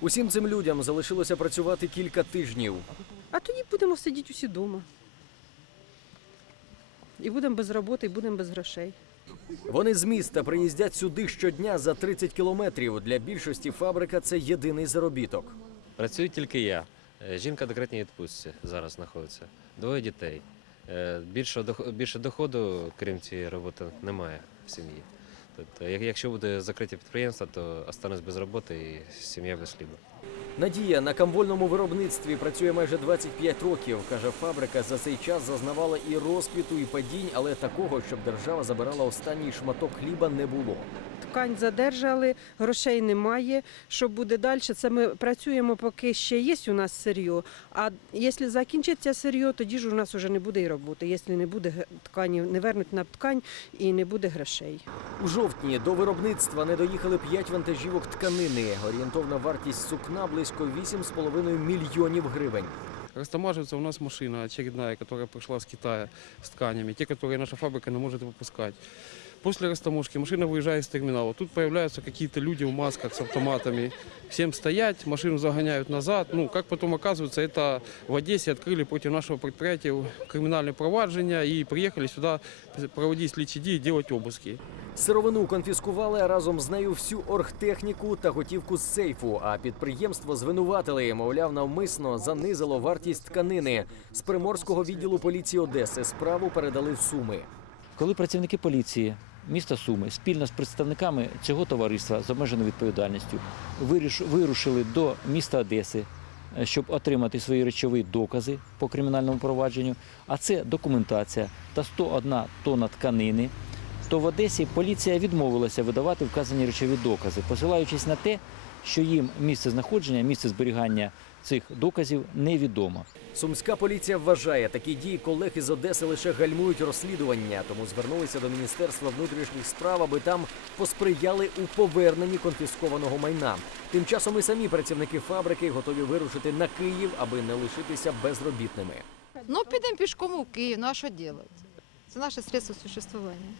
Усім цим людям залишилося працювати кілька тижнів. А тоді будемо сидіти усі вдома. І будемо без роботи, і будемо без грошей. Вони з міста приїздять сюди щодня за 30 кілометрів. Для більшості фабрика це єдиний заробіток. Працюю тільки я. Е, Жінка в декретній відпустці зараз знаходиться. Двоє дітей. Е, Більше, дох- більше доходу, крім цієї роботи, немає в сім'ї. Тобто, якщо буде закриті підприємства, то останусь без роботи і сім'я без хліба. Надія на камвольному виробництві працює майже 25 років. каже, фабрика за цей час зазнавала і розквіту, і падінь, але такого, щоб держава забирала останній шматок хліба, не було. Ткань задержали, грошей немає. Що буде далі? Це ми працюємо, поки ще є у нас сир'йо. А якщо закінчиться сир'йо, тоді ж у нас вже не буде і роботи. Якщо не буде г- ткані, не вернуть на ткань і не буде грошей. У жовтні до виробництва не доїхали 5 вантажівок тканини. Орієнтовна вартість сукна близько 8,5 мільйонів гривень. Растамаживается у нас машина очередная, которая пришла с Китая с тканями, те, которые наша фабрика не может выпускать. После растаможки машина выезжает из терминала. Тут появляются какие-то люди в масках с автоматами. Всем стоять, машину загоняют назад. Ну, как потом оказывается, это в Одессе открыли против нашего предприятия криминальное провадження и приехали сюда проводить слідчі дії, делать обыски. Сировину конфіскували а разом з нею всю оргтехніку та готівку з сейфу. А підприємство звинуватили, мовляв, навмисно занизило вартість тканини. З приморського відділу поліції Одеси справу передали в Суми. Коли працівники поліції міста Суми спільно з представниками цього товариства з обмеженою відповідальністю вирушили до міста Одеси, е, щоб отримати свої речові докази по кримінальному провадженню, а це документація та 101 тонна тканини, то в Одесі поліція відмовилася видавати вказані речові докази, посилаючись на те, що їм місце знаходження, місце зберігання цих доказів невідомо. Сумська поліція вважає, такі дії колег із Одеси лише гальмують розслідування, тому звернулися до Міністерства внутрішніх справ, аби там посприяли у поверненні конфіскованого майна. Тим часом і самі працівники фабрики готові вирушити на Київ, аби не лишитися безробітними. Ну, підемо пішком у Київ, ну а що робити? Це наше средство существування.